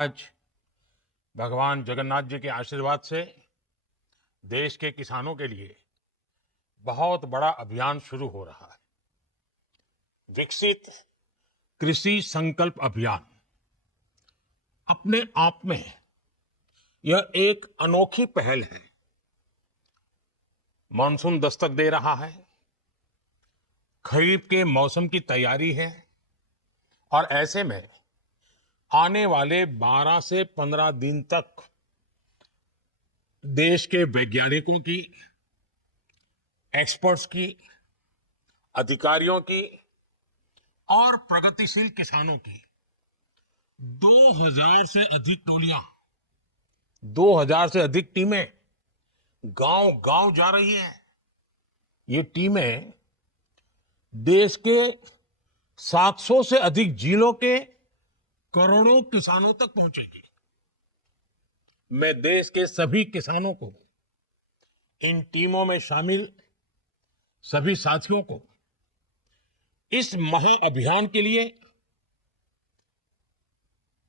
आज भगवान जगन्नाथ जी के आशीर्वाद से देश के किसानों के लिए बहुत बड़ा अभियान शुरू हो रहा है। विकसित कृषि संकल्प अभियान अपने आप में यह एक अनोखी पहल है। मानसून दस्तक दे रहा है, खरीफ के मौसम की तैयारी है और ऐसे में आने वाले 12 से 15 दिन तक देश के वैज्ञानिकों की, एक्सपर्ट्स की, अधिकारियों की और प्रगतिशील किसानों की 2000 से अधिक टोलियां, 2000 से अधिक टीमें गांव-गांव जा रही हैं। ये टीमें देश के 700 से अधिक जिलों के करोड़ों किसानों तक पहुंचेगी। मैं देश के सभी किसानों को, इन टीमों में शामिल सभी साथियों को इस महाअभियान के लिए,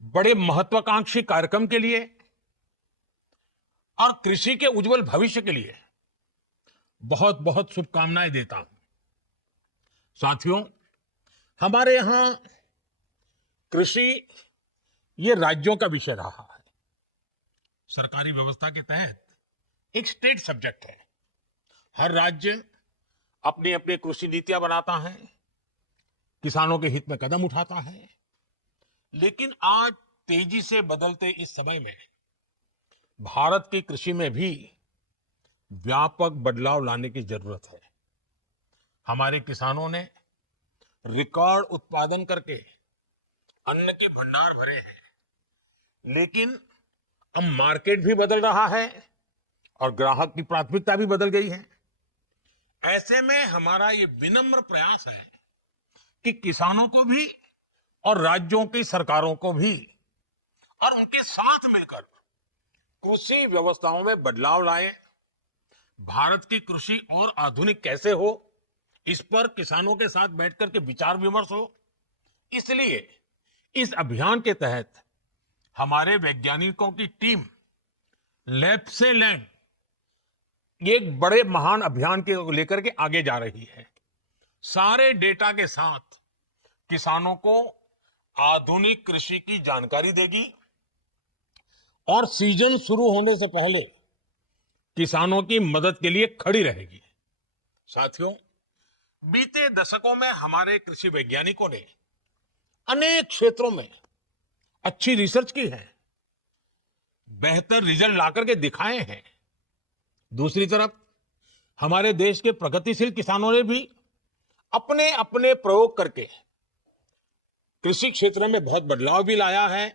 बड़े महत्वाकांक्षी कार्यक्रम के लिए और कृषि के उज्जवल भविष्य के लिए बहुत बहुत शुभकामनाएं देता हूं। साथियों, हमारे यहां कृषि ये राज्यों का विषय रहा है। सरकारी व्यवस्था के तहत एक स्टेट सब्जेक्ट है। हर राज्य अपनी अपनी कृषि नीतियां बनाता है, किसानों के हित में कदम उठाता है। लेकिन आज तेजी से बदलते इस समय में भारत की कृषि में भी व्यापक बदलाव लाने की जरूरत है। हमारे किसानों ने रिकॉर्ड उत्पादन करके अन्न के भंडार भरे हैं, लेकिन अब मार्केट भी बदल रहा है और ग्राहक की प्राथमिकता भी बदल गई है। ऐसे में हमारा ये विनम्र प्रयास है कि किसानों को भी और राज्यों की सरकारों को भी और उनके साथ मिलकर कृषि व्यवस्थाओं में बदलाव लाए। भारत की कृषि और आधुनिक कैसे हो, इस पर किसानों के साथ बैठकर के विचार विमर्श हो। इसलिए इस अभियान के तहत हमारे वैज्ञानिकों की टीम लैब से लैंड एक बड़े महान अभियान के लेकर के आगे जा रही है। सारे डेटा के साथ किसानों को आधुनिक कृषि की जानकारी देगी और सीजन शुरू होने से पहले किसानों की मदद के लिए खड़ी रहेगी। साथियों, बीते दशकों में हमारे कृषि वैज्ञानिकों ने अनेक क्षेत्रों में अच्छी रिसर्च की है, बेहतर रिजल्ट लाकर के दिखाए हैं। दूसरी तरफ हमारे देश के प्रगतिशील किसानों ने भी अपने अपने प्रयोग करके कृषि क्षेत्र में बहुत बदलाव भी लाया है,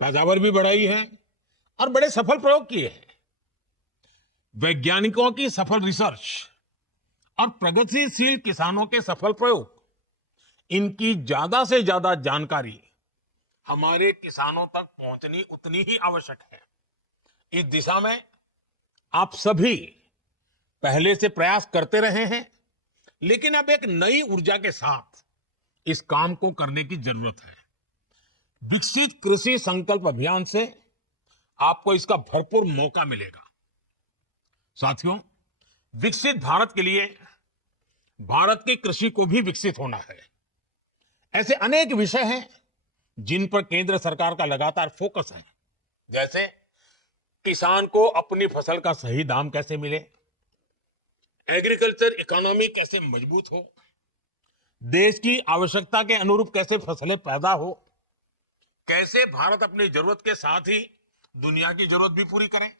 पैदावार भी बढ़ाई है और बड़े सफल प्रयोग किए हैं। वैज्ञानिकों की सफल रिसर्च और प्रगतिशील किसानों के सफल प्रयोग, इनकी ज्यादा से ज्यादा जानकारी हमारे किसानों तक पहुंचनी उतनी ही आवश्यक है। इस दिशा में आप सभी पहले से प्रयास करते रहे हैं, लेकिन अब एक नई ऊर्जा के साथ इस काम को करने की जरूरत है। विकसित कृषि संकल्प अभियान से आपको इसका भरपूर मौका मिलेगा। साथियों, विकसित भारत के लिए भारत की कृषि को भी विकसित होना है। ऐसे अनेक विषय हैं जिन पर केंद्र सरकार का लगातार फोकस है, जैसे किसान को अपनी फसल का सही दाम कैसे मिले, एग्रीकल्चर इकोनॉमी कैसे मजबूत हो, देश की आवश्यकता के अनुरूप कैसे फसलें पैदा हो, कैसे भारत अपनी जरूरत के साथ ही दुनिया की जरूरत भी पूरी करे,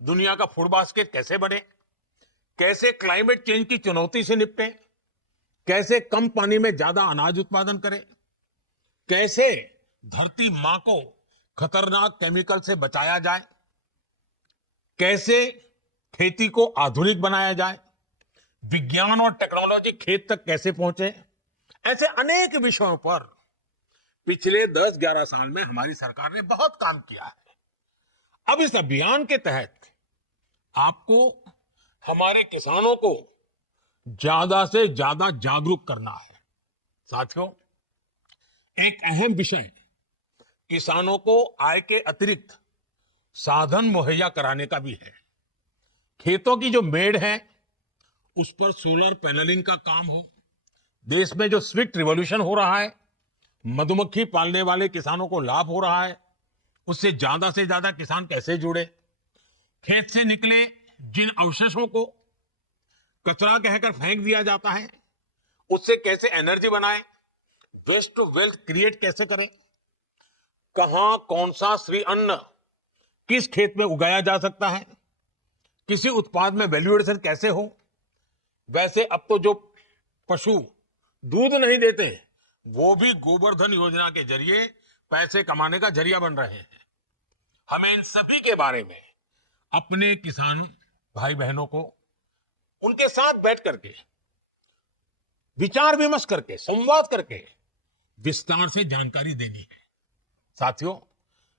दुनिया का फूड बास्केट कैसे बढ़े, कैसे क्लाइमेट चेंज की चुनौती से निपटे, कैसे कम पानी में ज्यादा अनाज उत्पादन करें, कैसे धरती मां को खतरनाक केमिकल से बचाया जाए, कैसे खेती को आधुनिक बनाया जाए, विज्ञान और टेक्नोलॉजी खेत तक कैसे पहुंचे। ऐसे अनेक विषयों पर पिछले 10-11 साल में हमारी सरकार ने बहुत काम किया है। अब इस अभियान के तहत आपको, हमारे किसानों को ज्यादा से ज्यादा जागरूक करना है। साथियों, एक अहम विषय किसानों को आय के अतिरिक्त साधन मुहैया कराने का भी है। खेतों की जो मेड़ है उस पर सोलर पैनलिंग का काम हो। देश में जो स्विफ्ट रिवॉल्यूशन हो रहा है, मधुमक्खी पालने वाले किसानों को लाभ हो रहा है, उससे ज्यादा किसान कैसे जुड़े। खेत से निकले जिन अवशेषों को कचरा कहकर फेंक दिया जाता है, उससे कैसे एनर्जी बनाए, वेस्ट टू वेल्थ क्रिएट कैसे करें, कहां कौन सा श्री अन्न किस खेत में उगाया जा सकता है, किसी उत्पाद में वैल्यू एडिशन कैसे हो। वैसे अब तो जो पशु दूध नहीं देते, वो भी गोवर्धन योजना के जरिए पैसे कमाने का जरिया बन रहे हैं। हमें इन सभी के बारे में अपने किसान भाई बहनों को उनके साथ बैठ करके विचार विमर्श करके संवाद करके विस्तार से जानकारी देनी है। साथियों,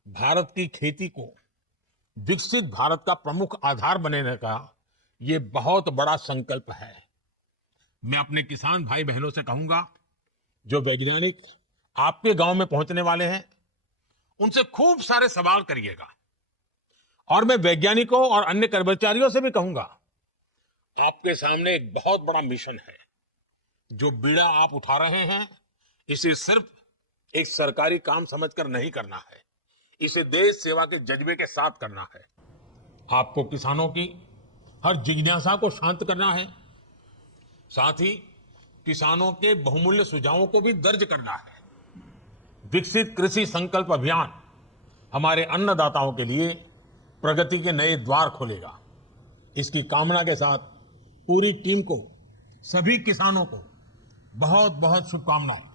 भारत की खेती को विकसित भारत का प्रमुख आधार बनाने का ये बहुत बड़ा संकल्प है। मैं अपने किसान भाई बहनों से कहूंगा, जो वैज्ञानिक आपके गांव में पहुंचने वाले हैं, उनसे खूब सारे सवाल करिएगा। और मैं वैज्ञानिकों और अन्य कर्मचारियों से भी कहूंगा, आपके सामने एक बहुत बड़ा मिशन है। जो बीड़ा आप उठा रहे हैं, इसे सिर्फ एक सरकारी काम समझकर नहीं करना है, इसे देश सेवा के जज्बे के साथ करना है। आपको किसानों की हर जिज्ञासा को शांत करना है, साथ ही किसानों के बहुमूल्य सुझावों को भी दर्ज करना है। विकसित कृषि संकल्प अभियान हमारे अन्नदाताओं के लिए प्रगति के नए द्वार खोलेगा। इसकी कामना के साथ पूरी टीम को, सभी किसानों को बहुत बहुत शुभकामनाएं।